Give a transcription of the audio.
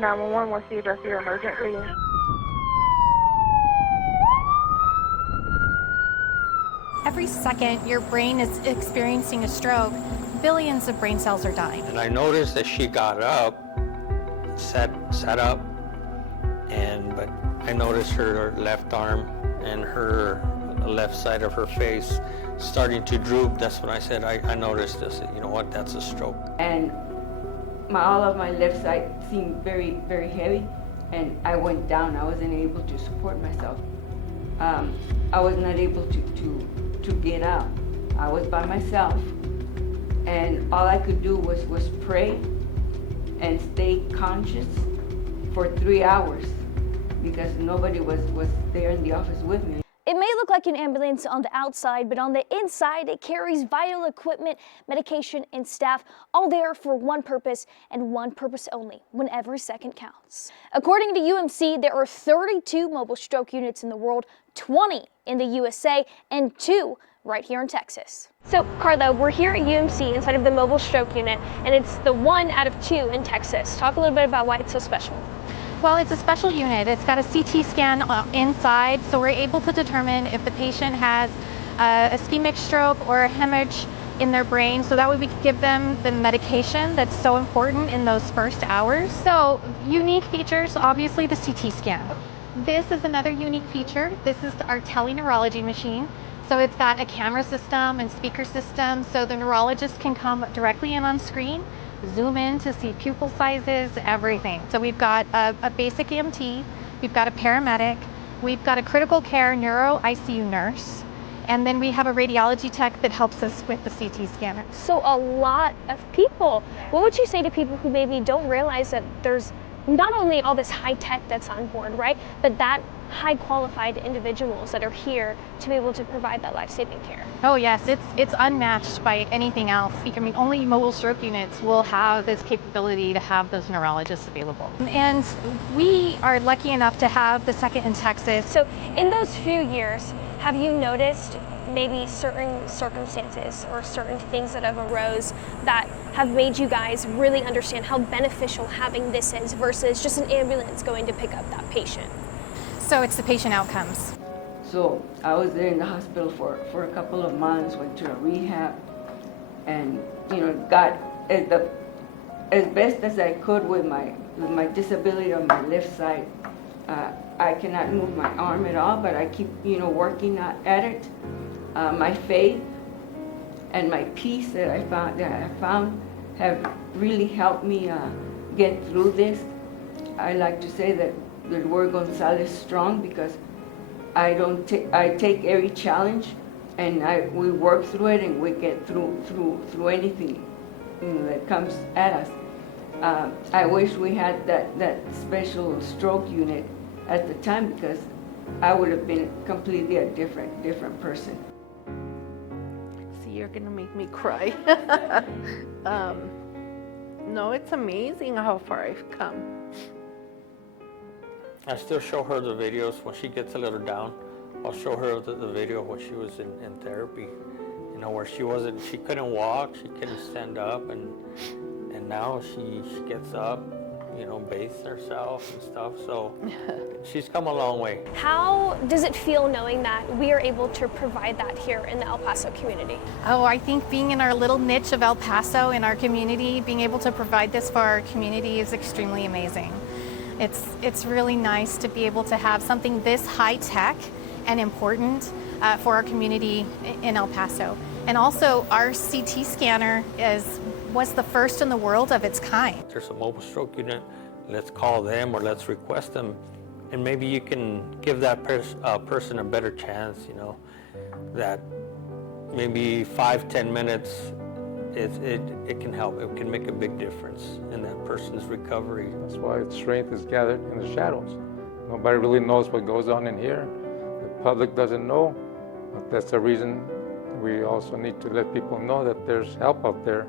911, what's the address of your emergency? Every second your brain is experiencing a stroke, billions of brain cells are dying. And I noticed that she got up, sat up, but I noticed her left arm and her left side of her face starting to droop. That's when I said, I noticed this. You know what, that's a stroke. And all of my left side seemed very, very heavy, and I went down. I wasn't able to support myself. I was not able to get out. I was by myself, and all I could do was pray and stay conscious for 3 hours because nobody was there in the office with me. It may look like an ambulance on the outside, but on the inside, it carries vital equipment, medication, and staff, all there for one purpose and one purpose only, when every second counts. According to UMC, there are 32 mobile stroke units in the world, 20 in the USA, and 2 right here in Texas. So, Carla, we're here at UMC inside of the mobile stroke unit, and it's the 1 out of 2 in Texas. Talk a little bit about why it's so special. Well, it's a special unit. It's got a CT scan inside, so we're able to determine if the patient has ischemic stroke or a hemorrhage in their brain, so that way we can give them the medication that's so important in those first hours. So, unique features, obviously the CT scan. This is another unique feature. This is our teleneurology machine. So it's got a camera system and speaker system, so the neurologist can come directly in on screen, zoom in to see pupil sizes, everything. So we've got a basic EMT, we've got a paramedic, we've got a critical care neuro ICU nurse, and then we have a radiology tech that helps us with the CT scanner. So a lot of people. What would you say to people who maybe don't realize that there's not only all this high tech that's on board, right, but that high qualified individuals that are here to be able to provide that life-saving care? Oh yes, it's unmatched by anything else. I mean, only mobile stroke units will have this capability to have those neurologists available. And we are lucky enough to have the second in Texas. So in those few years, have you noticed maybe certain circumstances or certain things that have arose that have made you guys really understand how beneficial having this is versus just an ambulance going to pick up that patient? So it's the patient outcomes. So I was there in the hospital for a couple of months, went to a rehab, and got as best as I could with my disability on my left side. I cannot move my arm at all, but I keep working at it. My faith and my peace that I found have really helped me get through this. I like to say that we're Gonzalez strong because I take every challenge and we work through it and we get through anything that comes at us. I wish we had that special stroke unit at the time because I would have been completely a different person. See, you're gonna make me cry. No, it's amazing how far I've come. I still show her the videos when she gets a little down. I'll show her the video when she was in therapy, where she couldn't walk, she couldn't stand up, and now she gets up, bathes herself and stuff, so she's come a long way. How does it feel knowing that we are able to provide that here in the El Paso community? Oh, I think being in our little niche of El Paso in our community, being able to provide this for our community is extremely amazing. It's really nice to be able to have something this high tech and important for our community in El Paso. And also our CT scanner was the first in the world of its kind. There's a mobile stroke unit, let's call them or let's request them, and maybe you can give that person a better chance, that maybe 5-10 minutes, it can help. It can make a big difference in that person's recovery. That's why strength is gathered in the shadows. Nobody really knows what goes on in here. The public doesn't know, but that's the reason we also need to let people know that there's help out there.